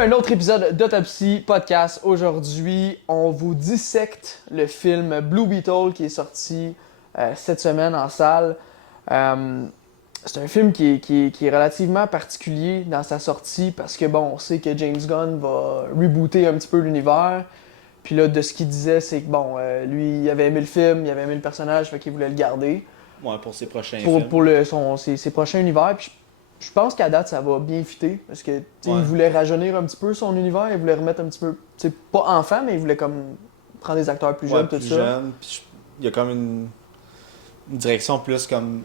à un autre épisode d'Autopsie Podcast. Aujourd'hui, on vous dissecte le film Blue Beetle qui est sorti cette semaine en salle. C'est un film qui est relativement particulier dans sa sortie parce que bon, on sait que James Gunn va rebooter un petit peu l'univers. Puis là, de ce qu'il disait, c'est que bon, lui, il avait aimé le film, il avait aimé le personnage, fait qu'il voulait le garder. Ouais, pour ses prochains films. Pour ses prochains univers. Puis je pense qu'à date, ça va bien fitter. Parce que il voulait rajeunir un petit peu son univers. Il voulait remettre un petit peu. Pas enfant, mais il voulait comme prendre des acteurs plus jeunes, tout ça. Jeune, puis il y a comme une direction plus comme.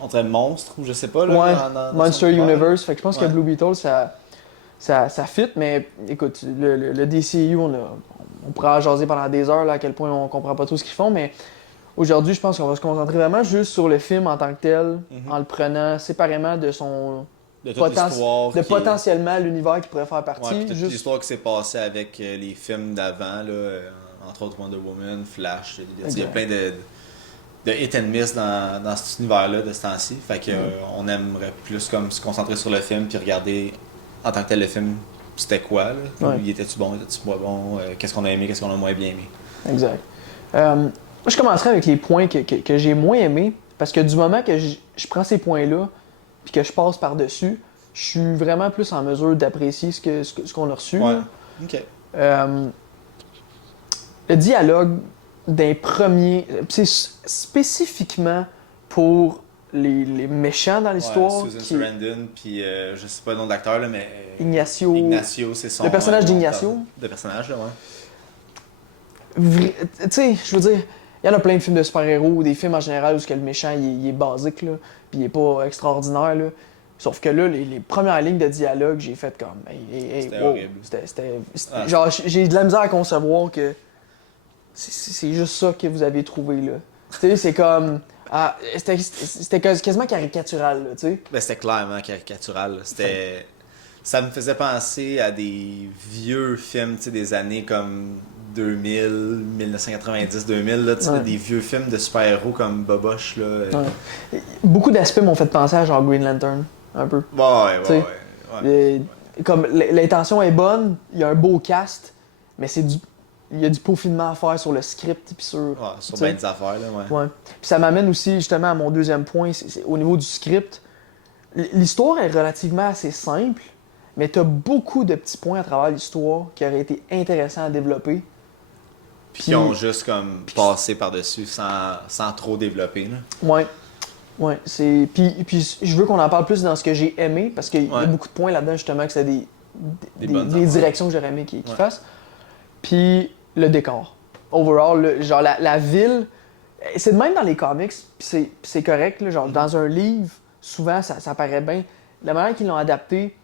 On dirait monstre, ou je sais pas. Là, Ouais, dans Monster Universe. Fait que je pense que Ouais. Blue Beetle, ça fit. Mais écoute, le DCU, on pourra en jaser pendant des heures là, à quel point on comprend pas tout ce qu'ils font. Mais aujourd'hui, je pense qu'on va se concentrer vraiment juste sur le film en tant que tel, en le prenant séparément de son. De toute l'histoire. Potentiellement l'univers qui pourrait faire partie. Ouais, toute l'histoire qui s'est passée avec les films d'avant, là, entre autres Wonder Woman, Flash. Il y a plein de hit and miss dans cet univers-là de ce temps-ci. Fait que on aimerait plus comme se concentrer sur le film puis regarder en tant que tel le film c'était quoi, là. Il était-tu bon, était-tu pas bon, qu'est-ce qu'on a aimé, qu'est-ce qu'on a moins bien aimé. Exact. Moi, je commencerai avec les points que j'ai moins aimés, parce que du moment que je prends ces points-là, puis que je passe par-dessus, je suis vraiment plus en mesure d'apprécier ce qu'on a reçu. Ouais. OK. Le dialogue d'un premier... C'est spécifiquement pour les méchants dans l'histoire. Susan Sarandon, puis je sais pas le nom de l'acteur, là, mais... Ignacio, c'est son... le personnage d'Ignacio. Le personnage, là, Tu sais, je veux dire, il y en a plein de films de super-héros ou des films en général où le méchant il est basique, là, puis il est pas extraordinaire. Là. Sauf que là, les premières lignes de dialogue, j'ai fait comme. C'était horrible. Genre, j'ai de la misère à concevoir que c'est juste ça que vous avez trouvé là. Tu sais, c'est comme. C'était quasiment caricatural, là, tu sais. Ben, c'était clairement caricatural. Là. Ça me faisait penser à des vieux films, tu sais, des années comme 2000, 1990, 2000, là, tu sais, des vieux films de super-héros comme Boboche, là. Beaucoup d'aspects m'ont fait penser à genre Green Lantern, un peu. Ouais. Comme l'intention est bonne, il y a un beau cast, mais il y a du peaufinement à faire sur le script puis sur bien des affaires, là, ouais. Puis ça m'amène aussi justement à mon deuxième point, c'est au niveau du script. L'histoire est relativement assez simple, mais t'as beaucoup de petits points à travers l'histoire qui auraient été intéressants à développer. Puis qui ont juste comme passé par-dessus sans trop développer, là. Ouais, c'est... Puis je veux qu'on en parle plus dans ce que j'ai aimé, parce qu'il y a beaucoup de points là-dedans justement que c'est des directions que j'aurais aimé qu'ils fassent. Puis le décor. Overall, genre la ville, c'est de même dans les comics, puis c'est correct, là, genre dans un livre, souvent ça paraît bien. La manière qu'ils l'ont adapté,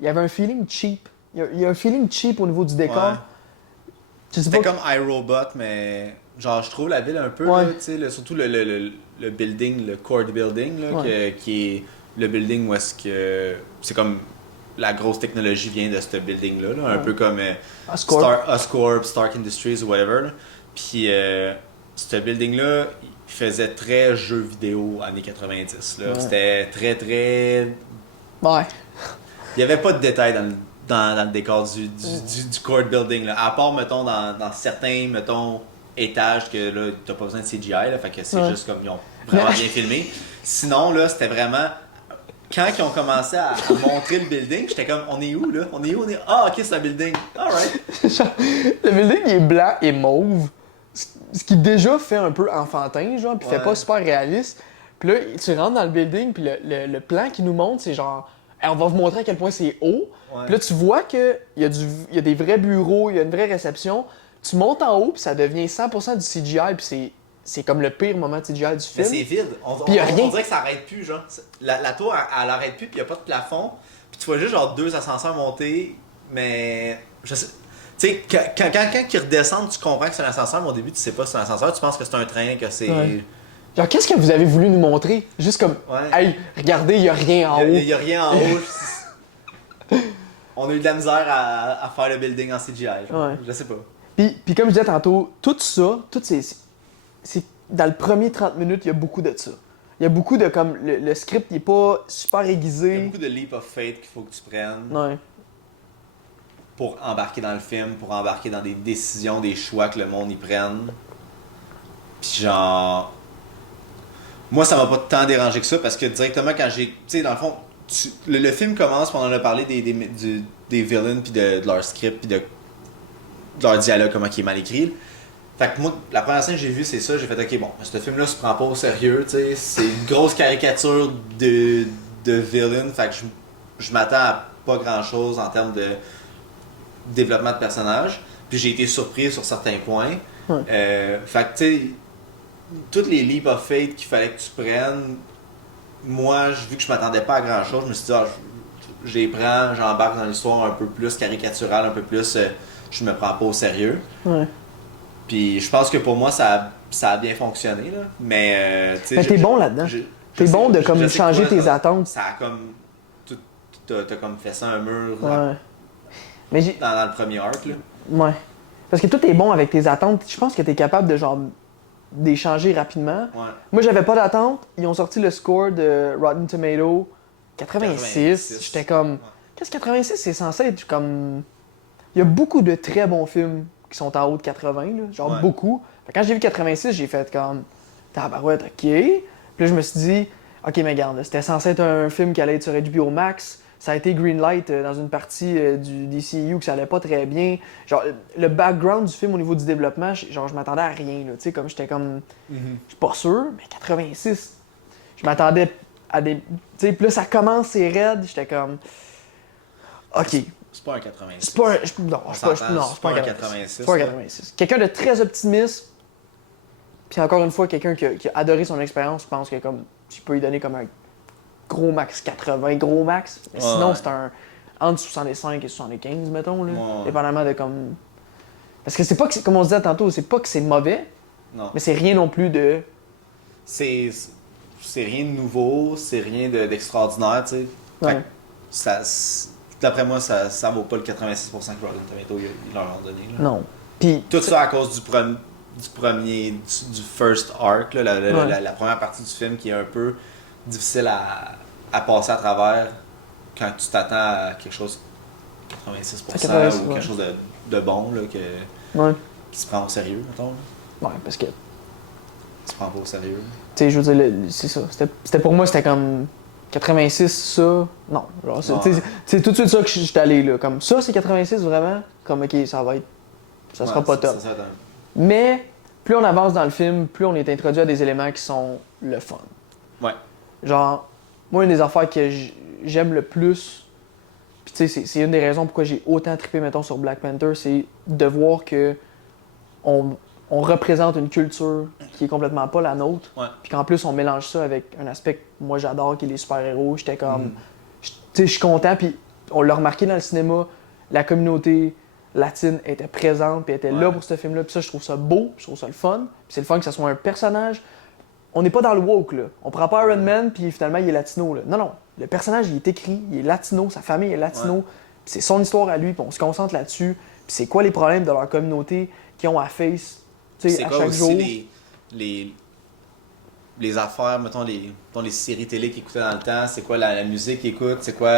il y avait un feeling cheap. Il y a un feeling cheap au niveau du décor. Ouais. C'était comme iRobot, mais genre je trouve la ville un peu, là, tu sais, surtout le building, le core building, là, qui est le building où est-ce que c'est comme la grosse technologie vient de ce building-là, là, un peu comme Oscorp, Stark Industries ou whatever. Là. Puis ce building-là, il faisait très jeu vidéo années 90. Là. C'était très, très... Ouais. Il n'y avait pas de détails dans le décor du core building. Là. À part, mettons, dans certains, mettons, étages que là, t'as pas besoin de CGI. Là, fait que c'est juste comme ils ont vraiment bien filmé. Sinon, là, c'était vraiment... Quand ils ont commencé à montrer le building, j'étais comme, on est où là? Ah, ok, c'est un building. Alright. Le building, il est blanc et mauve. Ce qui déjà fait un peu enfantin, genre, puis fait pas super réaliste. Puis là, tu rentres dans le building, puis le plan qui nous montre, c'est genre, on va vous montrer à quel point c'est haut. Puis là, tu vois qu'il y a des vrais bureaux, il y a une vraie réception. Tu montes en haut, puis ça devient 100% du CGI, puis c'est comme le pire moment de CGI du film. Mais c'est vide. On dirait que ça arrête plus, genre. La tour, elle arrête plus, puis il n'y a pas de plafond. Puis tu vois juste genre 2 ascenseurs monter, mais... Je sais... Tu sais, quand ils redescendent, tu comprends que c'est un ascenseur, mais au début, tu sais pas si c'est un ascenseur, tu penses que c'est un train, que c'est... Ouais. Genre, qu'est-ce que vous avez voulu nous montrer? Juste comme, hey, regardez, il n'y a rien en haut. Il n'y a rien en haut. On a eu de la misère à faire le building en CGI, genre. Je sais pas. Puis comme je disais tantôt, tout ça, c'est dans le premier 30 minutes, il y a beaucoup de ça. Il y a beaucoup de comme le script n'est pas super aiguisé. Il y a beaucoup de leap of faith qu'il faut que tu prennes. Ouais. pour embarquer dans le film, pour embarquer dans des décisions, des choix que le monde y prenne. Puis genre... Moi, ça m'a pas tant dérangé que ça, parce que directement quand j'ai... Tu sais, dans le fond, le film commence, puis on en a parlé des villains, puis de leur script, puis de leur dialogue, comment il est mal écrit. Fait que moi, la première scène que j'ai vue, c'est ça. J'ai fait, ok, bon, ce film-là se prend pas au sérieux, tu sais. C'est une grosse caricature de villain. Fait que je m'attends à pas grand-chose en termes de développement de personnage. Puis j'ai été surpris sur certains points. Ouais. Fait que, tu sais, toutes les leaps of faith qu'il fallait que tu prennes, moi, vu que je m'attendais pas à grand-chose, je me suis dit, je les prends, j'embarque dans l'histoire un peu plus caricaturale, un peu plus, je me prends pas au sérieux. Ouais. Puis je pense que pour moi, ça a bien fonctionné, là. Mais, tu sais... Mais t'es bon là-dedans. T'es bon de comme changer tes attentes. Ça a comme... T'as comme fait ça un mur ouais. Mais dans le premier arc, là. Ouais. Parce que toi, t'es bon avec tes attentes. Je pense que t'es capable de genre d'échanger rapidement. Ouais. Moi, j'avais pas d'attente. Ils ont sorti le score de Rotten Tomato 86. J'étais comme... Ouais. Qu'est-ce que 86? C'est censé être comme... Il y a beaucoup de très bons films qui sont en haut de 80, là. Genre ouais. beaucoup. Fait que quand j'ai vu 86, j'ai fait comme... Tabarouette, ok. Puis là, je me suis dit... Ok, mais regarde, c'était censé être un film qui allait être sur HBO Max. Ça a été greenlight dans une partie du DCU que ça allait pas très bien. Genre, le background du film au niveau du développement, genre, je m'attendais à rien, là. Tu sais, comme j'étais comme... Je suis pas sûr, mais 86, je m'attendais à des... Tu sais, puis là, ça commence, c'est raide, j'étais comme... Ok. C'est pas un 86. C'est pas un... Non, c'est pas un 86. C'est pas un 86. Quelqu'un de très optimiste, puis encore une fois, quelqu'un qui a adoré son expérience, je pense que comme... Tu peux lui donner comme un gros max 80, gros max. Mais sinon, c'est un entre 65 et 75, mettons, là. Dépendamment de comme... Parce que c'est pas que, comme on se disait tantôt, c'est pas que c'est mauvais, mais c'est rien non plus de... C'est rien de nouveau, c'est rien d'extraordinaire, tu sais. Ouais. D'après moi, ça vaut pas le 86% que Rotten Tomato ils leur ont donné, là. Non. Puis, tout ça à cause du first arc, là, la première partie du film qui est un peu difficile à passer à travers quand tu t'attends à quelque chose 86% ou quelque chose de bon là, qui se prend au sérieux, mettons. Ouais, parce que... Tu te prends pas au sérieux. Tu sais, je veux dire, c'est ça. C'était pour moi, c'était comme 86, ça. Non. Genre, c'est tout de suite ça que je suis allé, là. Comme ça, c'est 86 vraiment. Comme, ok, ça va être. Ça sera pas top. Mais plus on avance dans le film, plus on est introduit à des éléments qui sont le fun. Ouais. Genre, moi, une des affaires que j'aime le plus, puis tu sais, c'est une des raisons pourquoi j'ai autant trippé, mettons, sur Black Panther, c'est de voir que on représente une culture qui est complètement pas la nôtre. Ouais. Puis qu'en plus, on mélange ça avec un aspect que moi j'adore, qui est les super-héros. J'étais comme... Tu sais, je suis content, puis on l'a remarqué dans le cinéma, la communauté latine était présente, puis était là pour ce film-là. Puis ça, je trouve ça beau, je trouve ça le fun. Puis c'est le fun que ça soit un personnage. On n'est pas dans le woke, là. On prend pas Iron Man, puis finalement, il est latino, là. Non, non. Le personnage, il est écrit, il est latino, sa famille est latino. Puis c'est son histoire à lui, puis on se concentre là-dessus. Puis c'est quoi les problèmes de leur communauté qu'ils ont à face, tu sais, à chaque jour. Les affaires, mettons les séries télé qu'ils écoutaient dans le temps, c'est quoi la musique qu'ils écoutent, c'est quoi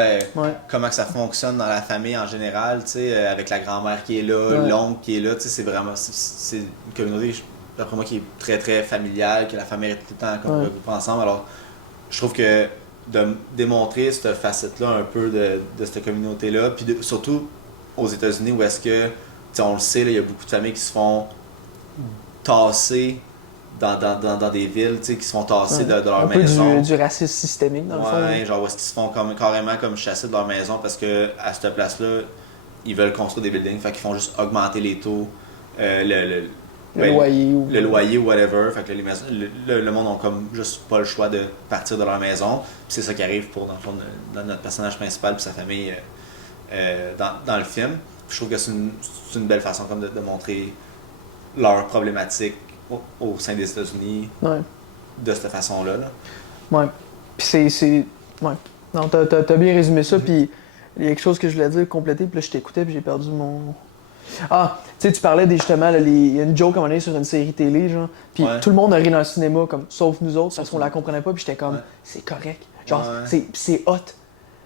comment que ça fonctionne dans la famille en général, tu sais, avec la grand-mère qui est là, l'oncle qui est là, tu sais, c'est vraiment c'est une communauté, d'après moi, qui est très très familiale, que la famille est tout le temps comme regroupée ensemble. Alors, je trouve que de démontrer cette facette-là un peu de cette communauté-là, puis surtout aux États-Unis où est-ce que, tu sais, on le sait, il y a beaucoup de familles qui se font tasser dans des villes, tu sais, qui se font tasser de leur maison. Un peu du racisme systémique, dans le fond. Ouais, genre où est-ce qu'ils se font carrément comme chasser de leur maison parce que à cette place-là, ils veulent construire des buildings, fait qu'ils font juste augmenter les taux, le loyer ou whatever. Fait que le monde n'a comme juste pas le choix de partir de leur maison. Puis c'est ça qui arrive pour, dans notre personnage principal et sa famille dans le film. Puis je trouve que c'est une belle façon comme de montrer leur problématique au sein des États-Unis de cette façon-là. Là. Ouais. Puis c'est... Ouais. Non, t'as bien résumé ça, puis il y a quelque chose que je voulais dire, compléter, puis là je t'écoutais, puis j'ai perdu mon... Ah, tu sais, tu parlais justement, il y a une joke à un moment donné sur une série télé, genre, puis tout le monde a ri dans le cinéma, comme, sauf nous autres, parce qu'on la comprenait pas, puis j'étais comme, c'est correct. Genre, c'est hot.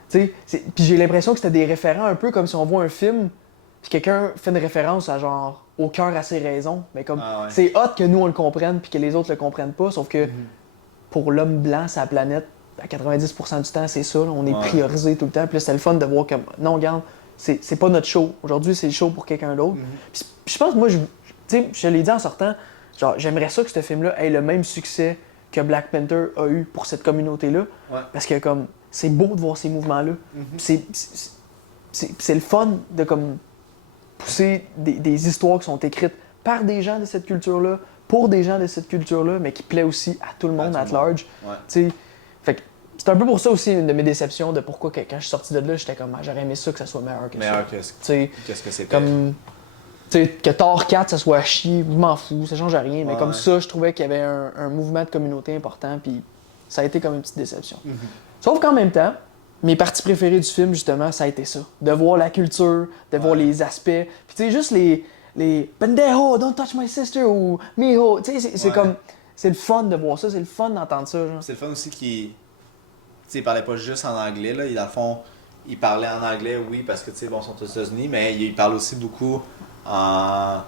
Tu sais, puis j'ai l'impression que c'était des référents un peu comme si on voit un film, puis quelqu'un fait une référence à genre au cœur à ses raisons, mais comme c'est hot que nous on le comprenne puis que les autres le comprennent pas, sauf que pour l'homme blanc sur la planète, à 90% du temps, c'est ça, là, on est priorisé tout le temps. Puis là, c'était le fun de voir comme non, regarde, c'est pas notre show. Aujourd'hui, c'est le show pour quelqu'un d'autre. Puis je pense, moi, tu sais, je te l'ai dit en sortant, genre, j'aimerais ça que ce film-là ait le même succès que Black Panther a eu pour cette communauté-là. Parce que, comme, c'est beau de voir ces mouvements-là. C'est le fun de, comme, pousser des histoires qui sont écrites par des gens de cette culture-là, pour des gens de cette culture-là, mais qui plaît aussi à tout le monde, at large. Fait que c'est un peu pour ça aussi une de mes déceptions de pourquoi quand je suis sorti de là, j'étais comme j'aurais aimé ça que ça soit meilleur que ça. Qu'est-ce que c'était? Comme que Thor 4 ça soit à chier, je m'en fous, ça change rien, mais comme ça, je trouvais qu'il y avait un mouvement de communauté important, puis ça a été comme une petite déception. Sauf qu'en même temps, mes parties préférées du film, justement, ça a été ça. De voir la culture, de voir les aspects, puis tu sais, juste les pendejo, don't touch my sister ou mijo, tu sais, c'est comme, c'est le fun de voir ça, c'est le fun d'entendre ça. Genre. C'est le fun aussi qu'il, tu sais, il parlait pas juste en anglais, là, dans le fond, il parlait en anglais, oui, parce que, tu sais, bon, ils sont aux États-Unis, mais il parle aussi beaucoup en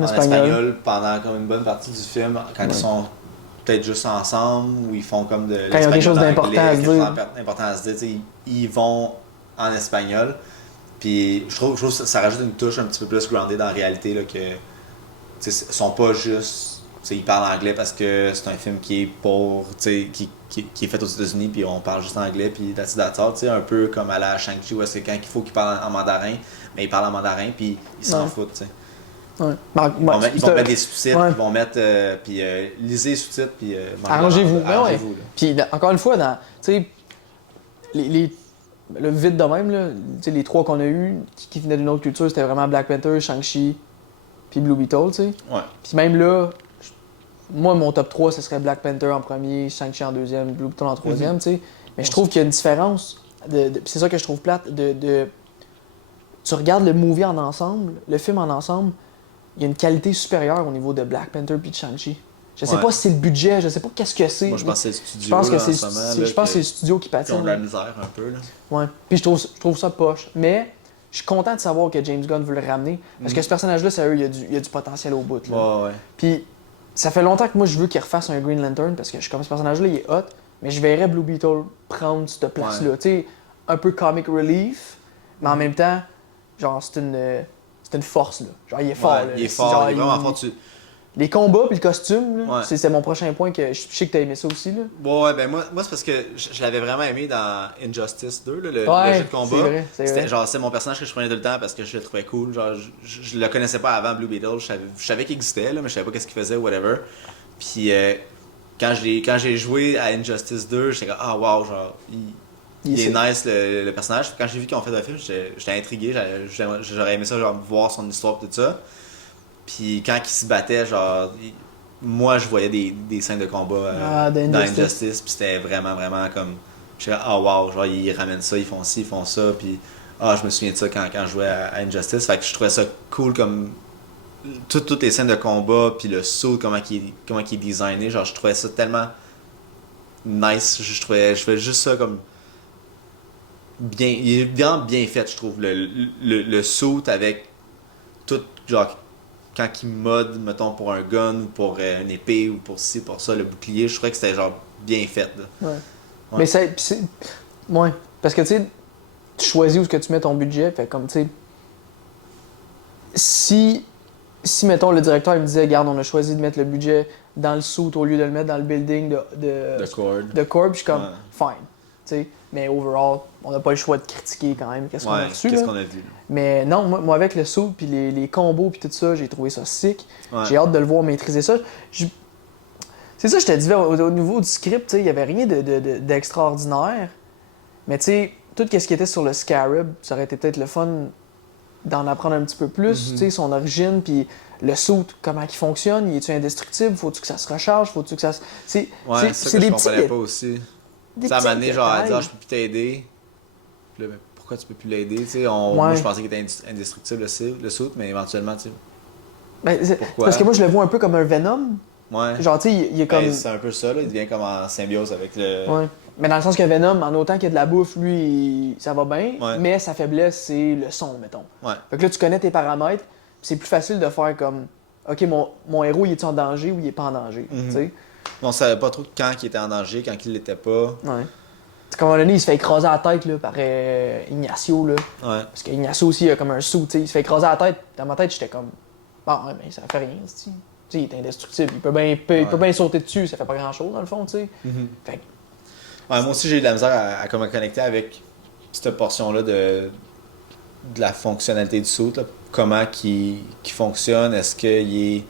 espagnol pendant comme une bonne partie du film, quand ils sont peut-être juste ensemble, où ils font comme de quand il y a quelque chose d'important à se dire. Important à se dire, tu sais, ils vont en espagnol. Puis je trouve que ça rajoute une touche un petit peu plus grounded dans la réalité, là, que ils sont pas juste. Ils parlent anglais parce que c'est un film qui est pour. Qui est fait aux États-Unis, puis on parle juste anglais, puis that's it, un peu comme à la Shang-Chi, où c'est quand il faut qu'ils parlent en mandarin, mais ils parlent en mandarin, puis ils s'en foutent. T'sais. Ouais. Ils vont mettre des sous-titres, ils vont mettre. Puis lisez les sous-titres, puis. Arrangez-vous. Arrangez-vous. Puis encore une fois, dans. Tu sais, le vide de même, là, les trois qu'on a eus qui venaient d'une autre culture, c'était vraiment Black Panther, Shang-Chi, puis Blue Beetle, tu sais. Puis même là, moi, mon top 3, ce serait Black Panther en premier, Shang-Chi en deuxième, Blue Beetle en troisième, tu sais. Mais je trouve qu'il y a une différence, c'est ça que je trouve plate, tu regardes le movie en ensemble, le film en ensemble, il y a une qualité supérieure au niveau de Black Panther puis de Shang-Chi. Je sais pas si c'est le budget, je sais pas qu'est-ce que c'est. Moi, je pense que c'est le studio. Je pense que c'est le studio qui patine. Ils ont de la misère un peu, là. Ouais. Puis je trouve ça poche. Mais je suis content de savoir que James Gunn veut le ramener. Parce que ce personnage-là, sérieux, il y a du potentiel au bout. Là. Puis ça fait longtemps que moi, je veux qu'il refasse un Green Lantern parce que je suis comme ce personnage-là, il est hot. Mais je verrais Blue Beetle prendre cette place-là. Tu sais, un peu comic relief, mais en même temps, genre, c'est une force, là. Genre, il est fort, là. Il est fort, genre, il est vraiment fort. Les combats puis le costume, là, c'est mon prochain point que je sais que t'as aimé ça aussi, là. Ouais, ben moi c'est parce que je l'avais vraiment aimé dans Injustice 2, là, le jeu de combat. C'est vrai. Genre, c'est mon personnage que je prenais tout le temps parce que je le trouvais cool. Genre, je le connaissais pas avant Blue Beetle. Je savais qu'il existait, là, mais je savais pas qu'est-ce qu'il faisait ou whatever. Puis quand j'ai joué à Injustice 2, j'étais comme ah wow, genre il est nice le personnage. Quand j'ai vu qu'ils ont fait un film, j'étais intrigué, j'aurais aimé ça, genre voir son histoire et tout ça. Puis quand il se battait, genre moi je voyais des scènes de combat dans Injustice, puis c'était vraiment comme j'étais ah wow, genre ils ramènent ça, ils font ci, ils font ça, puis je me souviens de ça quand je jouais à Injustice. Fait que je trouvais ça cool comme toutes les scènes de combat, puis le saut, comment il est designé, genre je trouvais ça tellement nice, je trouvais juste ça comme bien, il est vraiment bien fait, je trouve, le saut avec tout, genre quand il mode, mettons, pour un gun ou pour une épée ou pour ci, pour ça, le bouclier, je trouvais que c'était genre bien fait. Là. Ouais. Mais c'est. Ouais. Parce que tu sais, tu choisis où est-ce que tu mets ton budget, fait comme tu sais. Si, mettons, le directeur il me disait, regarde, on a choisi de mettre le budget dans le suit au lieu de le mettre dans le building de Corp, je suis comme, fine. T'sais. Mais overall, on n'a pas le choix de critiquer quand même qu'est-ce qu'on a reçu. Qu'est-ce qu'on a vu. Mais non, moi avec le suit puis les combos puis tout ça, j'ai trouvé ça sick. Ouais. J'ai hâte de le voir maîtriser ça. C'est ça, je te disais, au niveau du script, il n'y avait rien d'extraordinaire. Mais tu sais, tout ce qui était sur le Scarab, ça aurait été peut-être le fun d'en apprendre un petit peu plus, tu sais, son origine, puis le suit, comment il fonctionne, il est-tu indestructible, faut-tu que ça se recharge, faut-tu que ça se... C'est ça que je comprenais pas aussi. Ça m'a amené genre à dire je peux plus t'aider. Puis là, ben, pourquoi tu peux plus l'aider, tu sais, moi je pensais qu'il était indestructible le suit, mais éventuellement, tu sais. Ben, parce que moi je le vois un peu comme un Venom, Ouais. Genre, tu sais, il est comme... c'est un peu ça, là. Il devient comme en symbiose avec le... Ouais. Mais dans le sens que Venom, en autant qu'il y a de la bouffe, lui, ça va bien. Ouais. Mais sa faiblesse, c'est le son, mettons. Ouais. Fait que là, tu connais tes paramètres. C'est plus facile de faire comme... OK, mon héros, il est en danger ou il est pas en danger, tu sais? On savait pas trop quand il était en danger, quand il l'était pas. Ouais. C'est comme à un moment donné, il se fait écraser la tête là, par Ignacio. Là. Ouais. Parce qu'Ignacio aussi, il a comme un sou. Il se fait écraser la tête. Dans ma tête, j'étais comme. Bon, ouais, mais ça fait rien. T'sais. Il est indestructible. Il peut bien sauter dessus. Ça fait pas grand chose dans le fond. Fait que... Ouais, moi aussi, j'ai eu de la misère à me connecter avec cette portion-là de la fonctionnalité du saut. Comment qui fonctionne. Est-ce qu'il est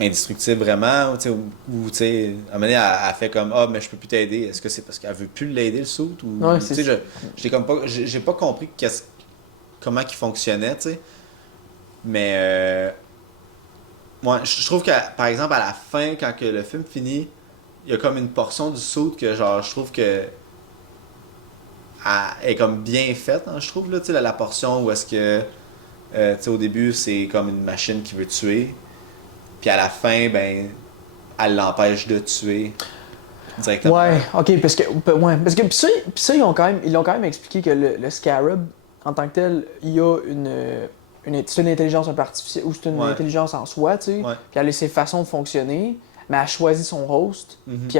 indestructible vraiment? Ou tu sais, à un moment donné, elle fait comme ah, mais je peux plus t'aider. Est-ce que c'est parce qu'elle veut plus l'aider le saut? Ou Ouais, tu sais, j'ai pas compris comment il fonctionnait, tu sais. Mais moi, je trouve que, par exemple, à la fin, quand que le film finit, il y a comme une portion du saut que, genre, je trouve que elle est comme bien faite, hein, je trouve, là, tu sais, la portion où est-ce que, tu sais, au début, c'est comme une machine qui veut tuer, puis à la fin, ben, elle l'empêche de tuer directement. Ouais, ok, parce que puis ça, ils l'ont quand même expliqué que le Scarab, en tant que tel, il y a c'est une intelligence un peu artificielle, ou c'est une intelligence en soi, tu sais, puis elle a ses façons de fonctionner, mais elle choisit son host, puis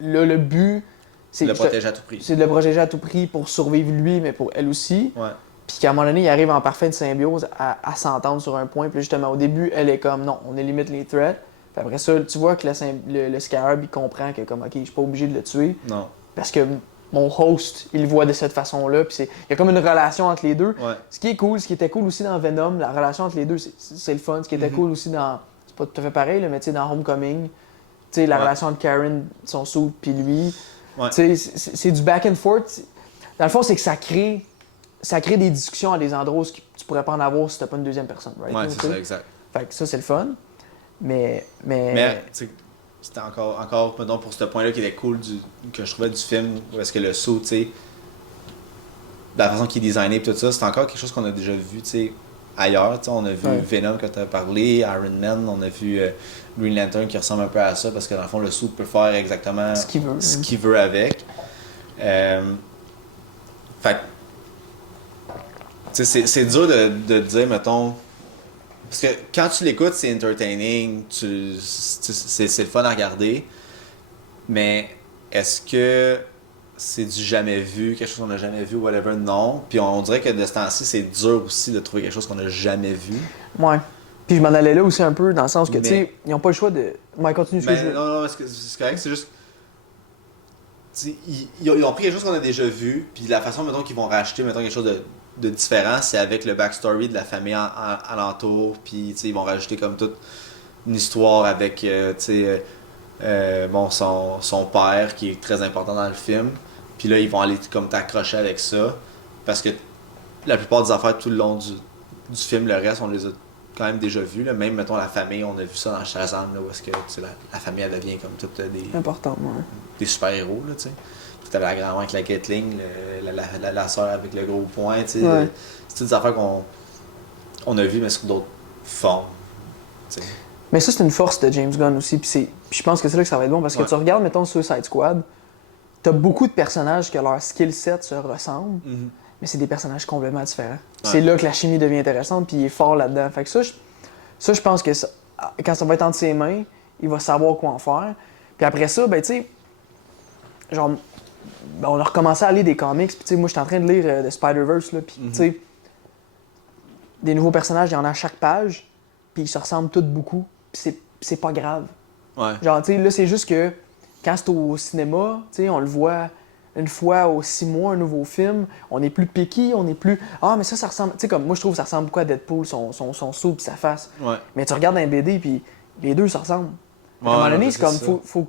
là, le but, c'est de le protéger à tout prix. C'est de le protéger à tout prix pour survivre lui, mais pour elle aussi. Ouais. Puis qu'à un moment donné, il arrive en parfaite symbiose à s'entendre sur un point. Puis justement, au début, elle est comme non, on élimine les threats. Puis après ça, tu vois que le Scarab, il comprend que comme ok, je suis pas obligé de le tuer. Non. Parce que mon host, il le voit de cette façon-là. Puis il y a comme une relation entre les deux. Ouais. Ce qui est cool, ce qui était cool aussi dans Venom, la relation entre les deux, c'est le fun. Ce qui était cool aussi dans. C'est pas tout à fait pareil, là, mais tu sais, dans Homecoming, tu sais, la relation entre Karen, son sou, puis lui. Ouais. Tu sais, c'est du back and forth. Dans le fond, c'est que ça crée des discussions à des endroits où tu pourrais pas en avoir si t'as pas une deuxième personne, right? Ouais, c'est ça, exact. Fait que ça, c'est le fun. Mais tu sais, c'était encore mettons, pour ce point-là qui était cool que je trouvais du film, parce que le saut, tu sais, de la façon qu'il est designé et tout ça, c'est encore quelque chose qu'on a déjà vu, tu sais, ailleurs. Tu sais, on a vu Venom que tu as parlé, Iron Man, on a vu Green Lantern qui ressemble un peu à ça, parce que dans le fond, le saut peut faire exactement ce qu'il veut avec. Fait c'est dur de dire, mettons. Parce que quand tu l'écoutes, c'est entertaining, c'est le fun à regarder. Mais est-ce que c'est du jamais vu, quelque chose qu'on n'a jamais vu, whatever? Non. Puis on dirait que de ce temps-ci, c'est dur aussi de trouver quelque chose qu'on n'a jamais vu. Ouais. Puis je m'en allais là aussi un peu, dans le sens que, tu sais, ils n'ont pas le choix de. Ouais, continue ce que je veux. Non, c'est correct, c'est juste. Ils ont pris quelque chose qu'on a déjà vu, puis la façon, mettons, qu'ils vont racheter, mettons, quelque chose de différent, c'est avec le backstory de la famille alentour, puis ils vont rajouter comme toute une histoire avec bon, son père qui est très important dans le film, puis là ils vont aller comme t'accrocher avec ça, parce que la plupart des affaires tout le long du film, le reste on les a quand même déjà vus, là. Même mettons la famille, on a vu ça dans Shazam, là, où est-ce que la famille elle devient comme toute des super-héros, là, tu sais. T'avais la grand-mère avec la Gatling, la soeur avec le gros poing, tu sais. C'est toutes des affaires qu'on a vues, mais sous d'autres formes, tu sais. Mais ça, c'est une force de James Gunn aussi, puis je pense que c'est là que ça va être bon, parce que tu regardes, mettons, Suicide Squad, t'as beaucoup de personnages que leur skill set se ressemble, mais c'est des personnages complètement différents. C'est là que la chimie devient intéressante, puis il est fort là-dedans. Fait que ça, je pense que quand ça va être entre ses mains, il va savoir quoi en faire. Puis après ça, ben tu sais, genre, on a recommencé à lire des comics, puis tu sais, moi, j'étais en train de lire The Spider-Verse, là, puis tu sais, des nouveaux personnages, il y en a à chaque page, puis ils se ressemblent tous beaucoup, puis c'est pas grave. Ouais. Genre, tu sais, là, c'est juste que quand c'est au cinéma, tu sais, on le voit une fois aux 6 mois, un nouveau film, on est plus picky, on est plus « Ah, mais ça ressemble... » Tu sais, comme moi, je trouve que ça ressemble beaucoup à Deadpool, son saut puis sa face. Ouais. Mais tu regardes un BD, puis les deux se ressemblent. Ouais, à un moment donné, c'est comme, ça. faut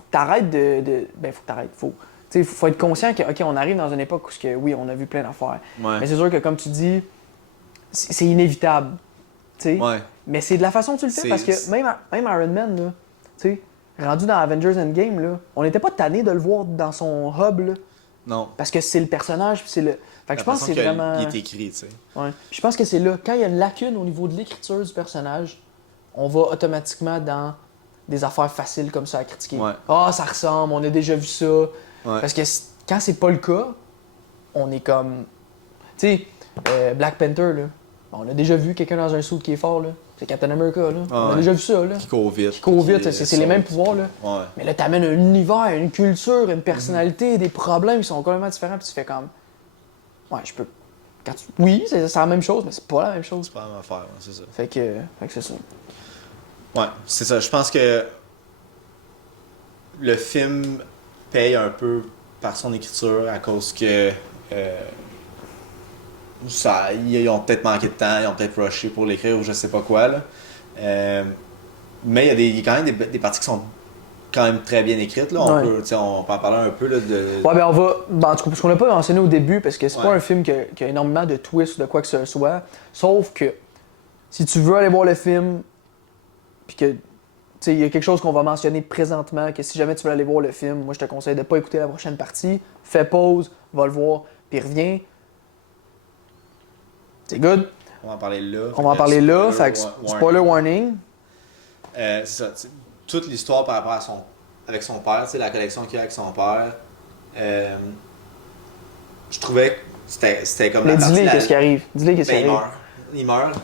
que t'arrêtes Ben, faut que t'arrêtes. Faut être conscient que, OK, on arrive dans une époque où, oui, on a vu plein d'affaires. Ouais. Mais c'est sûr que, comme tu dis, c'est inévitable. Tu sais. Ouais. Mais c'est de la façon dont tu le fais, parce que même Iron Man, là, tu sais, rendu dans Avengers Endgame, là, on n'était pas tanné de le voir dans son hub, là. Non. Parce que c'est le personnage, puis c'est le... Fait que je pense que c'est vraiment... Il est écrit, tu sais. Ouais. Puis je pense que c'est là, quand il y a une lacune au niveau de l'écriture du personnage, on va automatiquement dans des affaires faciles comme ça à critiquer. Ouais. Ah, ça ressemble, on a déjà vu ça. Ouais. Parce que quand c'est pas le cas, on est comme. Tu sais, Black Panther, là. On a déjà vu quelqu'un dans un suit qui est fort, là. C'est Captain America, là. On a déjà vu ça, là. Qui court vite. Qui court vite, c'est les mêmes pouvoirs, là. Ouais. Mais là, t'amènes un univers, une culture, une personnalité, des problèmes qui sont complètement différents, puis tu fais comme. Ouais, je peux. Oui, c'est la même chose, mais c'est pas la même chose. C'est pas la même affaire, c'est ça. Fait que c'est ça. Ouais, c'est ça. Je pense que le film paye un peu par son écriture à cause que ils ont peut-être manqué de temps, ils ont peut-être rushé pour l'écrire ou je sais pas quoi. Là. Mais il y a quand même des parties qui sont quand même très bien écrites. Là. On peut en parler un peu là, de. Ouais, ben on va. Ben, en tout cas, parce qu'on l'a pas mentionné au début, parce que c'est pas un film qui a énormément de twists ou de quoi que ce soit. Sauf que si tu veux aller voir le film, puis que. Tu sais, il y a quelque chose qu'on va mentionner présentement, que si jamais tu veux aller voir le film, moi je te conseille de pas écouter la prochaine partie. Fais pause, va le voir, puis reviens. C'est good? On va en parler là. On va en parler là, fait que spoiler warning. C'est ça. Toute l'histoire par rapport à avec son père, la collection qu'il a avec son père, je trouvais que c'était comme la partie... dis-le qu'est-ce qui arrive. Dis-le qu'est-ce qui arrive. Il meurt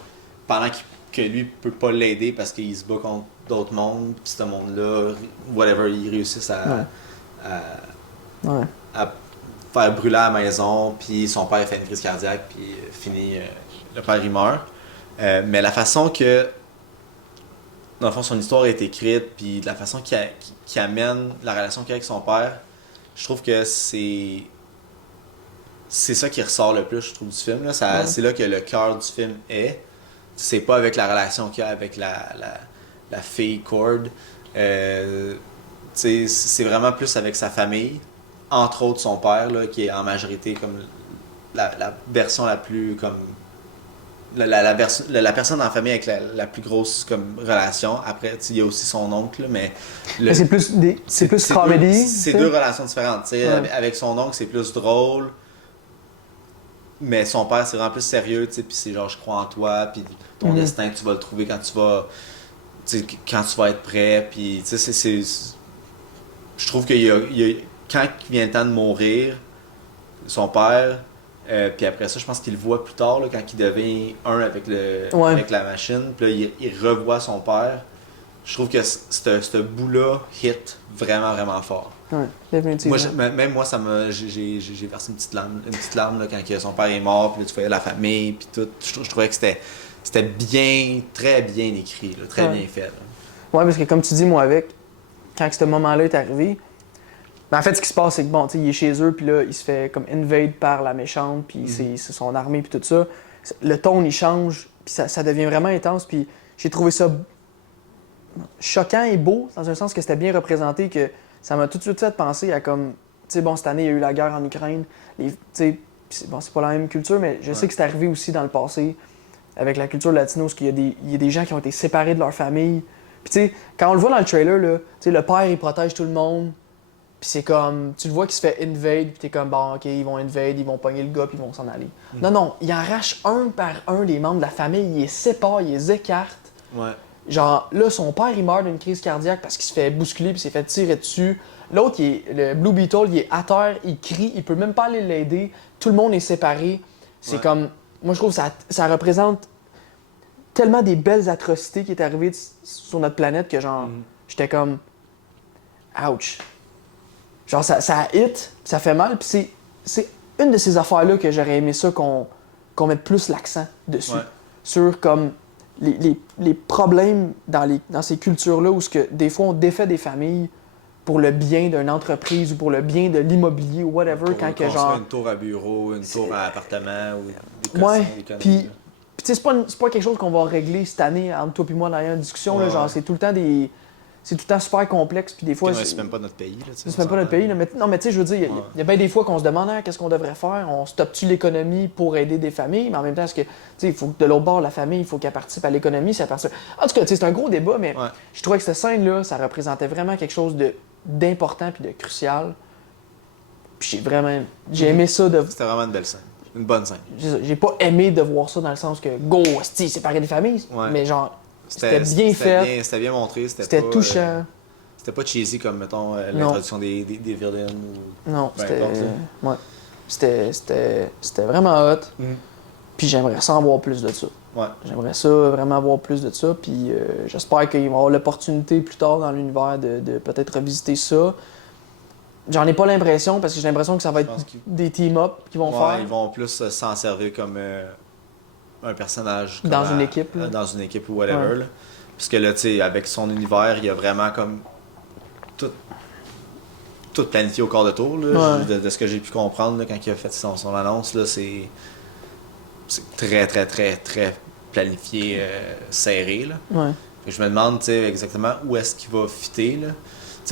pendant que lui peut pas l'aider parce qu'il se bat contre d'autres mondes, puis ce monde-là, whatever, ils réussissent à faire brûler la maison, puis son père fait une crise cardiaque, puis fini, le père il meurt. Mais la façon que, dans le fond, son histoire est écrite, puis la façon qu'il amène la relation qu'il a avec son père, je trouve que c'est ça qui ressort le plus, je trouve, du film. Là. C'est là que le cœur du film est. C'est pas avec la relation qu'il a avec la fille Cord. C'est vraiment plus avec sa famille, entre autres son père, là, qui est en majorité comme la version la plus comme la personne dans la famille avec la plus grosse comme relation. Après, il y a aussi son oncle, mais c'est plus comédie. C'est deux relations différentes. Avec son oncle, c'est plus drôle. Mais son père, c'est vraiment plus sérieux, puis c'est genre, je crois en toi, puis ton destin, tu vas le trouver quand tu vas être prêt, puis je trouve qu'il y a, quand il vient le temps de mourir, son père, puis après ça, je pense qu'il le voit plus tard, là, quand il devient un avec avec la machine, puis là, il revoit son père. Je trouve que ce bout-là hit vraiment, vraiment fort. Ouais, définitivement. Même moi, j'ai versé une petite larme là, quand son père est mort, puis là, tu voyais la famille, puis tout. Je trouvais que c'était très bien écrit, là, très bien fait. Là. Ouais, parce que comme tu dis, moi, quand ce moment-là est arrivé, ben, en fait, ce qui se passe, c'est que bon, il est chez eux, puis là, il se fait comme invade par la méchante, puis c'est son armée, puis tout ça. Le ton, il change, puis ça devient vraiment intense, puis j'ai trouvé ça choquant et beau, dans un sens que c'était bien représenté, que ça m'a tout de suite fait penser à comme, tu sais, bon, cette année, il y a eu la guerre en Ukraine, c'est pas la même culture, mais je sais que c'est arrivé aussi dans le passé, avec la culture latino, parce qu'il y a des gens qui ont été séparés de leur famille. Puis tu sais, quand on le voit dans le trailer, là, le père, il protège tout le monde, puis c'est comme, tu le vois qu'il se fait invade, puis t'es comme, bon, ok, ils vont invade, ils vont pogner le gars, puis ils vont s'en aller. Non, il arrache un par un les membres de la famille, il les sépare, il les écarte. Ouais. Genre, là, son père, il meurt d'une crise cardiaque parce qu'il se fait bousculer puis s'est fait tirer dessus. L'autre, le Blue Beetle, il est à terre, il crie, il peut même pas aller l'aider. Tout le monde est séparé. C'est comme... Moi, je trouve que ça représente tellement des belles atrocités qui est arrivées sur notre planète que, genre, j'étais comme... Ouch. Genre, ça hit, ça fait mal. Puis c'est une de ces affaires-là que j'aurais aimé ça qu'on mette plus l'accent dessus. Ouais. Sur, comme... Les problèmes dans ces cultures-là où des fois on défait des familles pour le bien d'une entreprise ou pour le bien de l'immobilier ou whatever. Quand que genre. Une tour à bureau, une tour à appartement ou des cossins, puis tu sais, c'est pas quelque chose qu'on va régler cette année entre toi et moi dans une discussion. Là, genre, c'est tout le temps c'est tout le temps super complexe, puis des fois... C'est même pas notre pays. C'est même pas notre pays. Là, mais, non, mais tu sais, je veux dire, il y a bien des fois qu'on se demande qu'est-ce qu'on devrait faire. On stoppe-tu l'économie pour aider des familles, mais en même temps, est-ce que, tu sais, il faut que de l'autre bord, la famille, il faut qu'elle participe à l'économie. En tout cas, tu sais, c'est un gros débat, mais je trouvais que cette scène-là, ça représentait vraiment quelque chose d'important puis de crucial. Puis j'ai aimé ça de... C'était vraiment une belle scène. Une bonne scène. J'ai pas aimé de voir ça dans le sens que, go, c'est séparer des familles, mais genre... C'était bien fait. C'était bien montré. C'était touchant. C'était pas cheesy comme, mettons, l'introduction des villains ou... Non, c'était... Ouais. C'était vraiment hot. Puis j'aimerais ça en voir plus de ça. Ouais. J'aimerais ça vraiment avoir plus de ça. Puis j'espère qu'ils vont avoir l'opportunité plus tard dans l'univers de peut-être revisiter ça. J'en ai pas l'impression parce que j'ai l'impression que ça va être des team-up qu'ils vont faire. Ils vont plus s'en servir comme un personnage. Dans une équipe. Dans une équipe ou whatever. Là. Parce que là, tu sais, avec son univers, il y a vraiment comme tout planifié au quart de tour. Là, de ce que j'ai pu comprendre là, quand il a fait son annonce, là, c'est très, très, très, très planifié, serré. Là. Ouais. Je me demande exactement où est-ce qu'il va fitter. Là.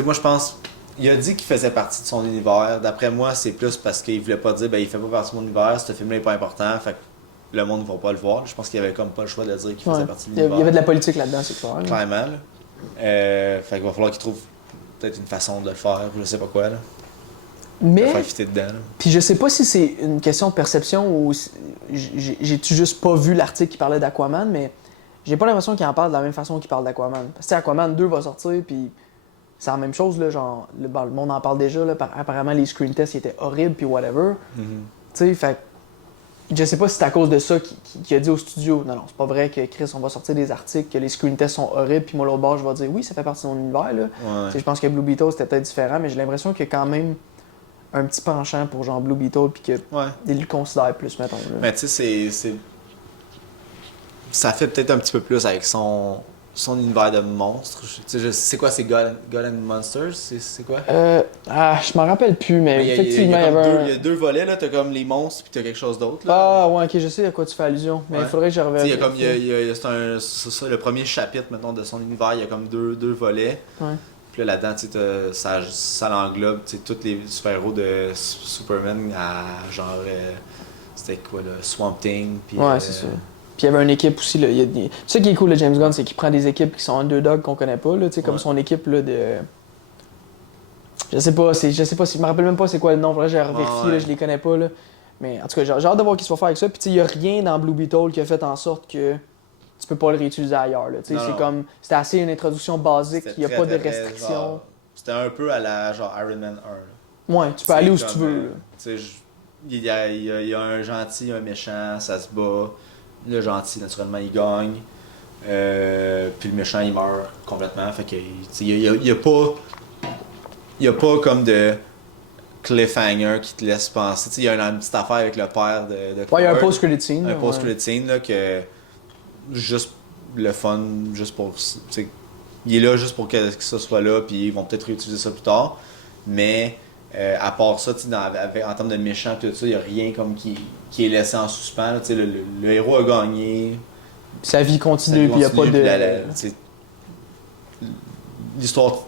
Moi, je pense... Il a dit qu'il faisait partie de son univers. D'après moi, c'est plus parce qu'il voulait pas dire il fait pas partie de mon univers, ce film-là est pas important, fait que le monde ne va pas le voir. Je pense qu'il avait comme pas le choix de dire qu'il faisait partie de l'univers. Il y avait de la politique là-dedans, c'est clair. Clairement. Fait qu'il va falloir qu'il trouve peut-être une façon de le faire, je sais pas quoi. Là. Mais. De le faire fitter dedans. Là. Puis je sais pas si c'est une question de perception ou j'ai-tu juste pas vu l'article qui parlait d'Aquaman, mais j'ai pas l'impression qu'il en parle de la même façon qu'il parle d'Aquaman. Parce que Aquaman 2 va sortir, puis. C'est la même chose, là, genre, le monde en parle déjà, là, apparemment les screen tests étaient horribles, puis whatever. Tu sais, fait je sais pas si c'est à cause de ça qu'il a dit au studio, non, c'est pas vrai que Chris, on va sortir des articles, que les screen tests sont horribles, puis moi, l'autre bord, je vais dire, oui, ça fait partie de mon univers, là. Ouais. Je pense que Blue Beetle, c'était peut-être différent, mais j'ai l'impression qu'il y a quand même un petit penchant pour genre Blue Beetle, puis qu'il le considère plus, mettons. Là. Mais tu sais, ça fait peut-être un petit peu plus avec son univers de monstres. C'est quoi, c'est God and Monsters? C'est quoi? Je m'en rappelle plus, mais effectivement, il y a deux volets, là. T'as comme les monstres, puis t'as quelque chose d'autre. Ah, ouais, ok, je sais à quoi tu fais allusion, mais il faudrait que je revienne. C'est ça, le premier chapitre, mettons, de son univers, il y a comme deux volets. Ouais. Puis là, là-dedans, ça l'englobe, tous les super-héros de Superman à genre... c'était quoi, là? Swamp Thing, puis... Ouais, c'est ça. Puis il y avait une équipe aussi, là, ça qui est cool de James Gunn, c'est qu'il prend des équipes qui sont underdog qu'on connaît pas, là, comme son équipe là, de... Je sais pas, je me rappelle même pas c'est quoi le nom, faudrait que j'ai revérifié, là, je les connais pas, là. Mais en tout cas, j'ai hâte de voir ce qu'il va faire avec ça, puis il y a rien dans Blue Beetle qui a fait en sorte que tu peux pas le réutiliser ailleurs, là, c'était assez une introduction basique, il y a pas de restrictions. C'était un peu à la genre Iron Man 1, là. Ouais, tu peux aller où tu veux, il y a un gentil, un méchant, ça se bat. Le gentil, naturellement, il gagne. Puis le méchant, il meurt complètement. Fait que, il y a pas comme de cliffhanger qui te laisse penser. Il y a une petite affaire avec le père de il y a un post-credit scene. Un post-credit scene, là, que... Juste le fun, juste pour... Il est là juste pour que ça soit là, puis ils vont peut-être réutiliser ça plus tard. Mais... à part ça, en termes de méchant, tout ça, il n'y a rien comme qui est laissé en suspens. Là, le héros a gagné. Sa vie continue, puis il n'y a pas de... L'histoire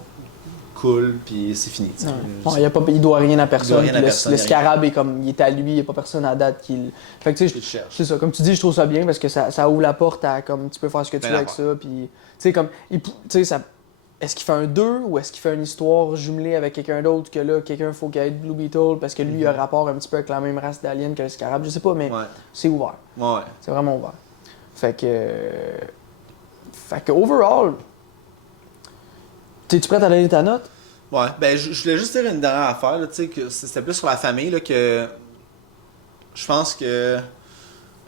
coule, puis c'est fini. Il doit rien à personne. Le scarab est comme, il est à lui, il n'y a pas personne à date qui... Fait que tu sais, c'est ça. Comme tu dis, je trouve ça bien parce que ça ouvre la porte à comme tu peux faire ce que tu veux avec ça. Puis, est-ce qu'il fait un 2 ou est-ce qu'il fait une histoire jumelée avec quelqu'un d'autre que là, quelqu'un faut qu'il ait Blue Beetle parce que lui il a rapport un petit peu avec la même race d'aliens que le scarab, je sais pas, mais c'est ouvert. Ouais. C'est vraiment ouvert. Fait que overall, t'es-tu prête à donner ta note? Ouais, ben je voulais juste dire une dernière affaire, là, que c'était plus sur la famille, là, que je pense que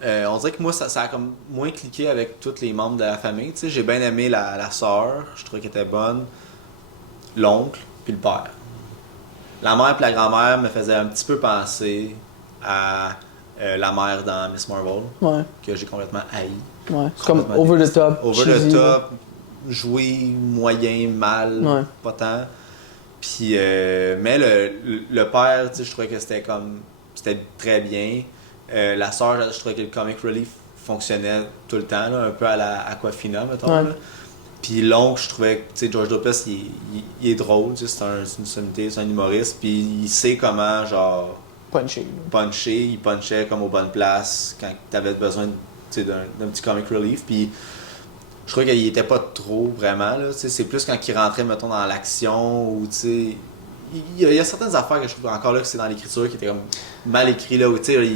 on dirait que moi, ça a comme moins cliqué avec tous les membres de la famille. Tu sais, j'ai bien aimé la sœur, je trouvais qu'elle était bonne, l'oncle, puis le père. La mère et la grand-mère me faisaient un petit peu penser à la mère dans Miss Marvel, que j'ai complètement haï. Ouais, c'est comme over the top. Over the top, joué moyen, mal, pas tant. Puis, mais le père, tu sais, je trouvais que c'était très bien. La sœur, je trouvais que le comic relief fonctionnait tout le temps, là, un peu à la Aquafina, mettons. Puis l'oncle, je trouvais que George Lopez, il est drôle, c'est une sommité, c'est un humoriste, puis il sait comment, genre... Puncher. Il punchait comme aux bonnes places quand t'avais besoin d'un petit comic relief, puis je trouvais qu'il était pas trop, vraiment, là, c'est plus quand il rentrait, mettons, dans l'action, ou, tu sais... Il y a certaines affaires que je trouve encore là que c'est dans l'écriture qui étaient comme mal écrit, là, où, tu sais,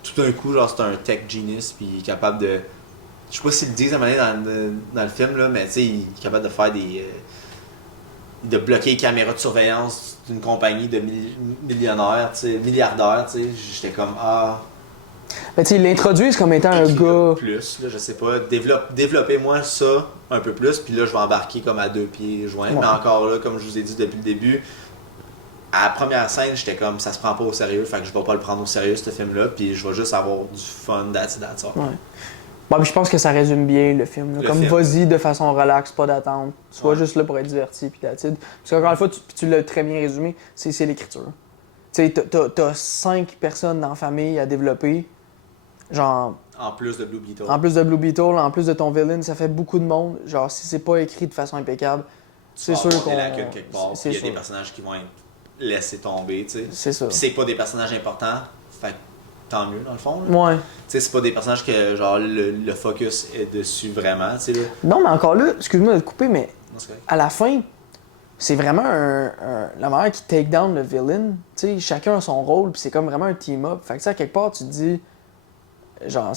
tout d'un coup, genre, c'est un tech genius, puis il est capable de je sais pas s'ils le disent à un moment donné dans le film, là, mais tu sais, il est capable de faire de bloquer les caméras de surveillance d'une compagnie de milliardaires, tu sais. J'étais comme, Ben, tu sais, ils l'introduisent comme étant un gars. Plus, là, je sais pas. Développez-moi ça un peu plus, puis là, je vais embarquer comme à 2 pieds joints. Mais encore là, comme je vous ai dit depuis le début, à la première scène, j'étais comme, ça se prend pas au sérieux, fait que je vais pas le prendre au sérieux, ce film-là, puis je vais juste avoir du fun, that's all. Ouais. Bon, je pense que ça résume bien le film. Comme vas-y de façon relax, pas d'attente. Sois juste là pour être diverti, puis that's it. Parce qu'encore une fois, tu l'as très bien résumé, c'est l'écriture. Tu sais, t'as 5 personnes dans la famille à développer. Genre. En plus de Blue Beetle. En plus de Blue Beetle, en plus de ton villain, ça fait beaucoup de monde. Genre, si c'est pas écrit de façon impeccable, c'est sûr qu'on. Il y a des lacunes quelque part, il y a des personnages qui vont être laissés tomber, tu sais. C'est ça. Puis c'est pas des personnages importants, fait tant mieux dans le fond. Là. Ouais. Tu sais, c'est pas des personnages que genre le focus est dessus vraiment, tu sais. Là. Non, mais encore là, excuse-moi de te couper, mais à la fin, c'est vraiment la manière qui take down le villain. Tu sais, chacun a son rôle, puis c'est comme vraiment un team-up. Fait que ça, quelque part, tu te dis, genre,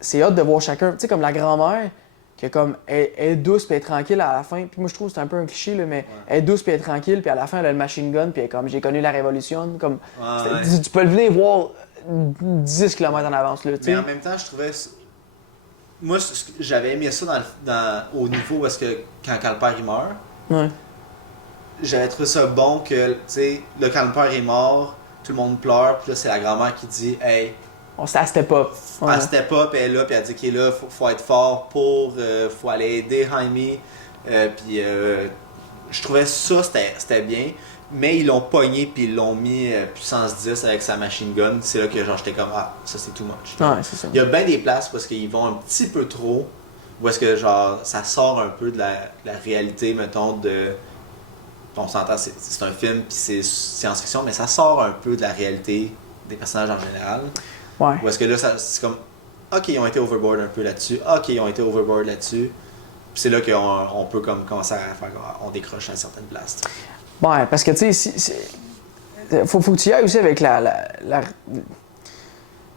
c'est hâte de voir chacun. Tu sais, comme la grand-mère, qui est comme, elle est douce, puis elle est tranquille à la fin. Puis moi, je trouve que c'est un peu un cliché, là, mais elle est douce, puis elle est tranquille, puis à la fin, elle a le machine gun, puis elle est comme, j'ai connu la révolution. Comme, tu peux le venir voir 10 km en avance, là, tu sais. Mais en même temps, je trouvais. Moi, j'avais aimé ça au niveau où est-ce que quand le père il meurt. Ouais. J'avais trouvé ça bon que, tu sais, là, quand le père est mort, tout le monde pleure, puis là, c'est la grand-mère qui dit, hey. On s'est à step up. Ouais. Elle step up, elle est là, puis elle dit qu'il est là, faut être fort faut aller aider Jaime. Puis je trouvais ça, c'était bien. Mais ils l'ont pogné, puis ils l'ont mis puissance 10 avec sa machine gun. C'est là que genre j'étais comme, ça c'est too much. Ouais, c'est ça. Il y a bien des places parce qu'ils vont un petit peu trop, où est-ce que genre ça sort un peu de la réalité, mettons, de. On s'entend, c'est un film, puis c'est science-fiction, mais ça sort un peu de la réalité des personnages en général. Ouais. Ou est-ce que là, c'est comme, ok, ils ont été overboard un peu là-dessus, ok, ils ont été overboard là-dessus. Puis c'est là qu'on peut comme commencer à faire, on décroche à certaines places. Ouais, parce que tu sais, faut que tu y ailles aussi avec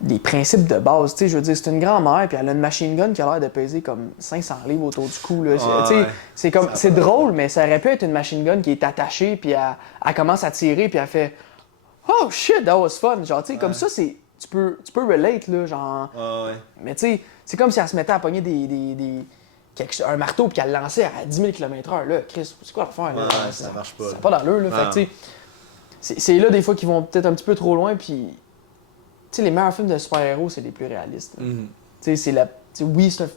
les principes de base. Tu sais, je veux dire, c'est une grand-mère, puis elle a une machine gun qui a l'air de peser comme 500 livres autour du cou. Là. C'est comme, c'est drôle, mais ça aurait pu être une machine gun qui est attachée, puis elle commence à tirer, puis elle fait oh shit, that was fun. Genre, tu sais, comme ça, c'est. Tu peux relate, là, genre. Mais tu sais, c'est comme si elle se mettait à pogner un marteau puis qu'elle le lançait à 10 000 km/h. Là, Chris, c'est quoi l'affaire? Là? Ça marche pas. Ça n'a pas d'allure, là. Fait que, tu sais, c'est là des fois qu'ils vont peut-être un petit peu trop loin, puis. Tu sais, les meilleurs films de super-héros, c'est les plus réalistes. Tu sais, c'est la. Oui, c'est un.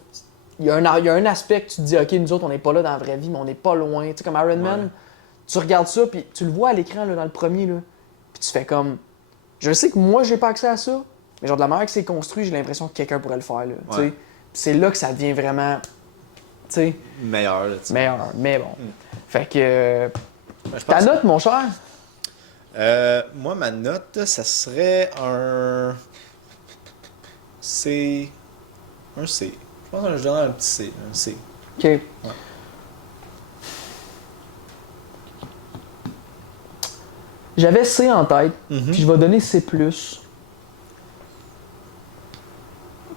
Il y a un aspect que tu te dis, OK, nous autres, on n'est pas là dans la vraie vie, mais on n'est pas loin. Tu sais, comme Iron Man, tu regardes ça, puis tu le vois à l'écran, là, dans le premier, là, puis tu fais comme. Je sais que moi, j'ai pas accès à ça, mais genre de la manière que c'est construit, j'ai l'impression que quelqu'un pourrait le faire. Là, ouais. C'est là que ça devient vraiment meilleur. Là, meilleur, mais bon. Fait que. Ta note, mon cher? Moi, ma note, ça serait un C. Un C. Je pense que je donnerais un petit C. Un C. OK. Ouais. J'avais C en tête, puis je vais donner C+.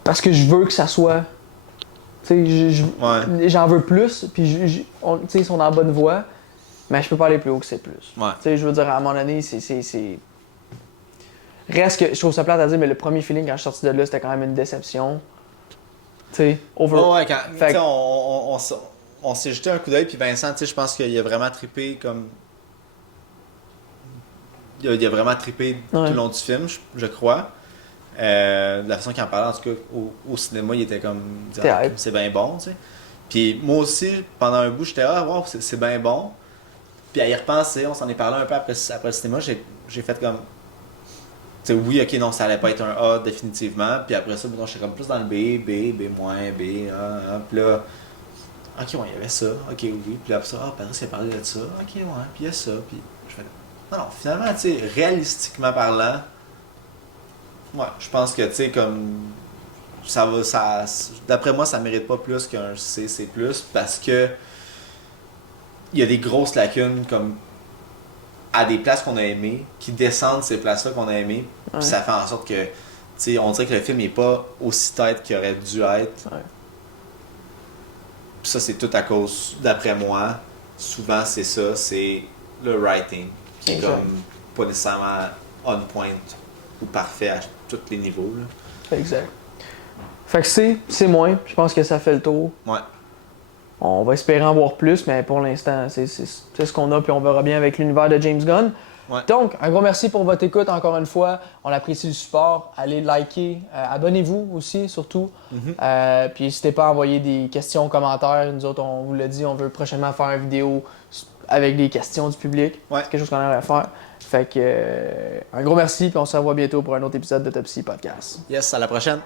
Parce que je veux que ça soit. Tu sais, j'en veux plus, puis ils sont dans la bonne voie, mais je peux pas aller plus haut que C+. Tu sais, je veux dire, à un moment donné, c'est. Reste que je trouve ça plate à dire, mais le premier feeling quand je suis sorti de là, c'était quand même une déception. Tu sais, on s'est jeté un coup d'œil, puis Vincent, tu sais, je pense qu'il a vraiment trippé comme. Il a vraiment trippé tout le long du film, je crois. De la façon qu'il en parlait, en tout cas, au cinéma, il était comme. C'est bien bon, tu sais. Puis moi aussi, pendant un bout, j'étais wow, c'est bien bon. Puis à y repenser, on s'en est parlé un peu après le cinéma, j'ai fait comme. Tu sais, oui, ok, non, ça allait pas être un A définitivement. Puis après ça, j'étais comme plus dans le B, B, B-, A. Puis là, ok, ouais, il y avait ça, ok, oui. Puis après ça, Patrice a parlé de ça, ok, ouais, puis il y a ça. Puis je fais. Non, finalement, tu sais, réalistiquement parlant, ouais, je pense que, tu sais, comme. D'après moi, ça mérite pas plus qu'un C, C+, parce que. Il y a des grosses lacunes, comme. À des places qu'on a aimées, qui descendent ces places-là qu'on a aimées, puis ça fait en sorte que, tu sais, on dirait que le film n'est pas aussi tête qu'il aurait dû être. Puis ça, c'est tout à cause, d'après moi, souvent c'est ça, c'est le writing. Qui est comme pas nécessairement on point ou parfait à tous les niveaux. Là. Exact. Fait que c'est moins. Je pense que ça fait le tour. Ouais. On va espérer en voir plus, mais pour l'instant, c'est ce qu'on a, puis on verra bien avec l'univers de James Gunn. Ouais. Donc, un gros merci pour votre écoute encore une fois. On apprécie le support. Allez liker. Abonnez-vous aussi, surtout. Mm-hmm. Puis n'hésitez pas à envoyer des questions, commentaires. Nous autres, on vous l'a dit, on veut prochainement faire une vidéo avec des questions du public. Ouais. C'est quelque chose qu'on aimerait faire. Fait que un gros merci, puis on se revoit bientôt pour un autre épisode de Topsy Podcast. Yes, à la prochaine.